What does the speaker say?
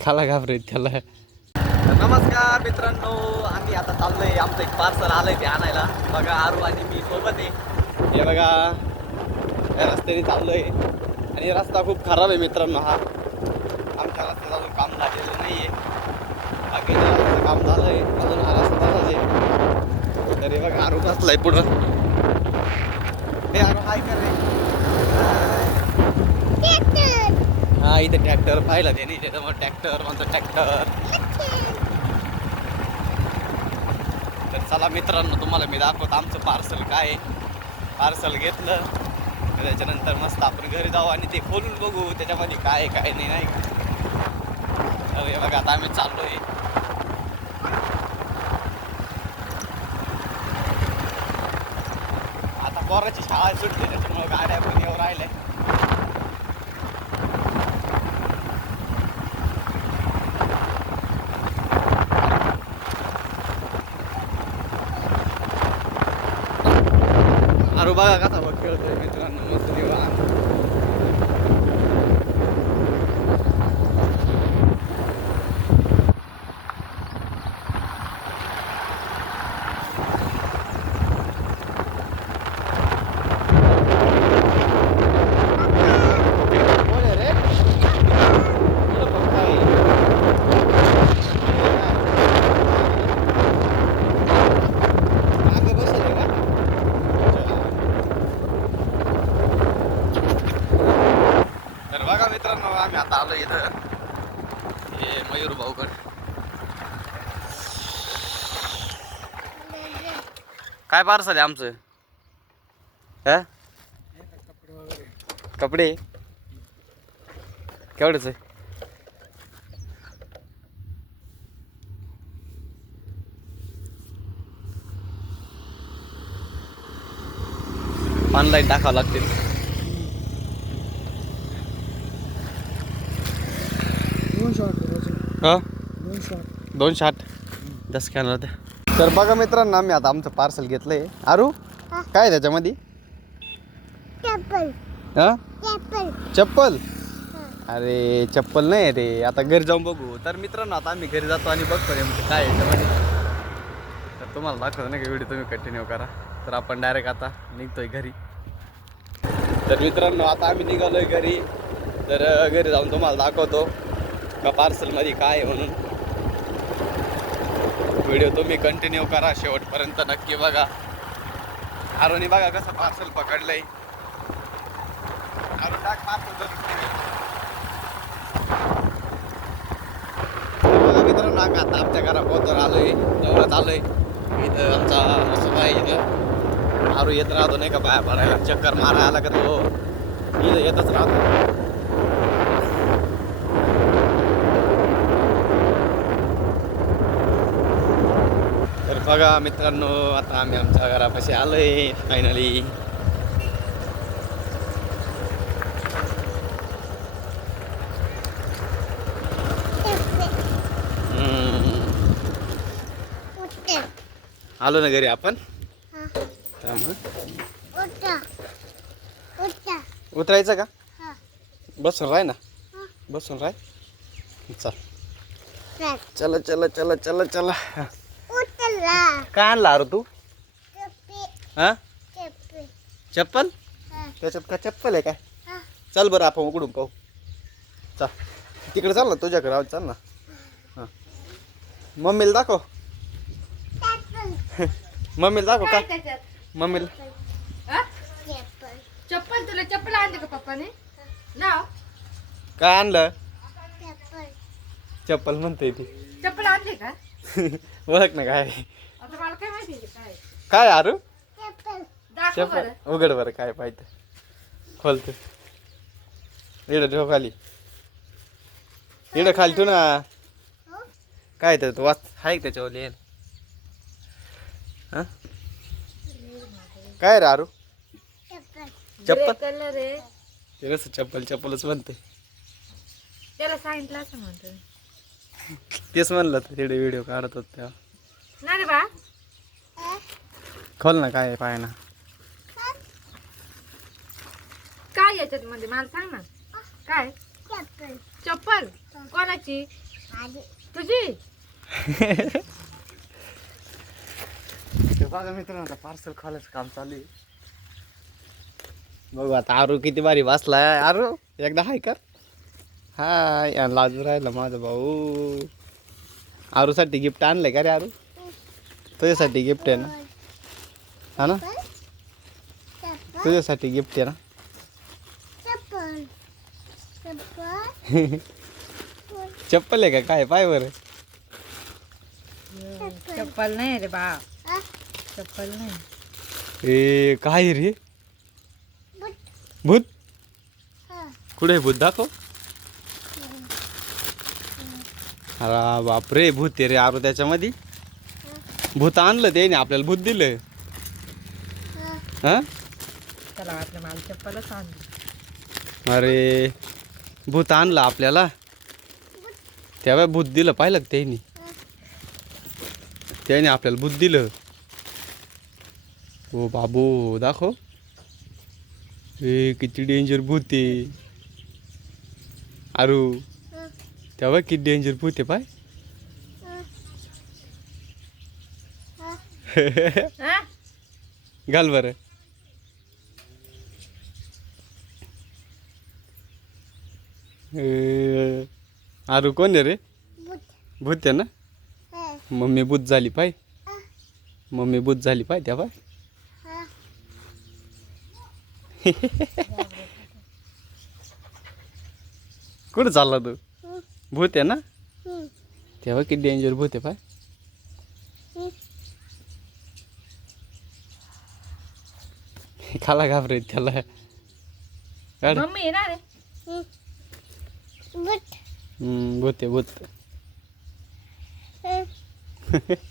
खाला घाबरेत त्याला. नमस्कार मित्रांनो आम्ही आता चाललोय. आमचं एक पार्सल आलंय ते आणायला. बघा आरू आणि मी सोबत आहे. हे बघा या रस्त्याने चाललोय. आणि रस्ता खूप खराब आहे मित्रांनो हा. आमच्या रस्त्यात अजून काम झालेलं नाही आहे बाकीच्या रस्त्याचं काम झालंय. अजून हा रस्ता आहे. तरी बघा आरू बसलाय पुढं. हे आरू हाय कर रे. हा इथे ट्रॅक्टर पाहिला त्याने. त्याच्यामुळे ट्रॅक्टर म्हणतो ट्रॅक्टर तर चला मित्रांनो तुम्हाला मी दाखवतो आमचं पार्सल काय आहे. पार्सल घेतलं. त्याच्यानंतर मस्त आपण घरी जाऊ आणि ते खोलून बघू त्याच्यामध्ये काय काय नाही नाही अरे तर हे बघा आता आम्ही चाललोय. आता पोराची शाळा सुटली त्याच्यामुळे गाड्या पण येऊ राहिल्या. アルバガ傘を着ようというメントランの祭りは आलो इथं. हे मयूर भाऊकड काय पार्सल आहे आमचं? कपडे? केवढेच आहे? ऑनलाईन टाकावं लागतील दोन शॉट हा? दोन शॉट दोन शाट दस कॅनर द्या तर बघा मित्रांनो आम्ही आता आमचं पार्सल घेतलंय. आरू काय आहे त्याच्यामध्ये? चप्पल. हा? चप्पल. चप्पल? अरे चप्पल नाही रे. आता घरी जाऊन बघू. तर मित्रांनो आता आम्ही घरी जातो आणि बघतो नेमकं काय आहे त्याच्यामध्ये. तर तुम्हाला दाखवतो नाही का व्हिडिओ तुम्ही कंटिन्यू करा. तर आपण डायरेक्ट आता निघतोय घरी. तर मित्रांनो आता आम्ही निघालोय घरी. तर घरी जाऊन तुम्हाला दाखवतो. का पार्सलमध्ये काय आहे म्हणून? व्हिडिओ तुम्ही कंटिन्यू करा शेवटपर्यंत नक्की बघा. आरोनी बघा कसं पार्सल पकडलंय. आरो टाक पार्सल बघा मित्रांनो नाका आता आमच्या घरापोहोचून आलोय. जवळच आलोय. इथं आमचा आहे इथं. आरू येत राहतो नाही का बाया पडायला चक्कर मारायला आला का तो हो. इथं येतच राहतो. बघा मित्रांनो आता आम्ही आमच्या घरापाशी आलोय फायनली आलो ना घरी आपण? उतरायचं का? बसून राह ना. बसून राह. चल. चला चला चला चला चला. काय आणला अरे तू? हा? चप्पल? त्याच्यात का चप्पल आहे काय? चल बरं आपण उघडून पाहू. चल. तिकडे चाल ना तुझ्याकडे आवाज चाल ना. हां. मम्मीला दाखव. मम्मीला दाखव का? काय त्याच्यात? मम्मीला. हा? चप्पल. तुला चप्पल आणली का पप्पाने? ना. काय आणलं? चप्पल. म्हणते ती. चप्पल आणली का? ओळख ना काय. आता मला काय माहिती आहे काय? काय आरू? दाखव चप्पल. बरं. उघड बरं काय पाहिजे. खोलतो. इकडं ठेव खाली. इकडं खाली ठेव ना. काय तर वाच. आहे का त्याच्यावर लिहिल. हा? काय रे आरू? चप्पल. कलर आहे. ते कसं चप्पल चप्पलच म्हणते. त्याला सांगितलं असं म्हणतो. तेच म्हणलं तिकडे व्हिडिओ काढत होत तेव्हा. ना रे बा. खोल ना काय पाय ना. काय याच्यात मध्ये मला सांग ना. काय? चप्पल. कोणाची? तुझी? ते बघा मित्रांनो आता पार्सल खोलायचं काम चालू आहे. बघू आता आरू किती बारी बसलाय. आरू एकदा हाय कर. हाय आणि लाजू राहिला माझा भाऊ। आरूसाठी गिफ्ट आणलंय का रे आरू? तुझ्यासाठी गिफ्ट आहे ना? हा ना? तुझ्यासाठी गिफ्ट आहे ना? चप्पल चप्पल चप्पल आहे का? काय पाय बरं. चप्पल नाही रे बा चप्पल नाही. ए काय रे? भूत? कुठे आहे भूत? दाखव. अरे बापरे भूत रे आरू त्याच्यामध्ये. भूत आणलं त्याने आपल्याला भूत दिलं. हा? त्याला वाटलं मला चप्पलच आणली. अरे भूत आणलं आपल्याला. तेव्हा भूत दिलं पाहिलं त्याने? त्याने आपल्याला भूत दिलं. ओ बाबू दाखव. ए किती डेंजर भूत आहे. अरू तेव्हा किती डेंजर भूत आहे पाय? घाल बरं. आरू कोण आहे रे? भूत आहे ना? मम्मी भूत झाली पाय. मम्मी भूत झाली पाय त्या पाय कुठं चालला तू? भूत आहे ना? तेव्हा किती डेंजर भूत आहे पाय. खाला घाबरे त्याला. काढ मम्मी येणार रे बुट हम्म, भूत आहे भूत.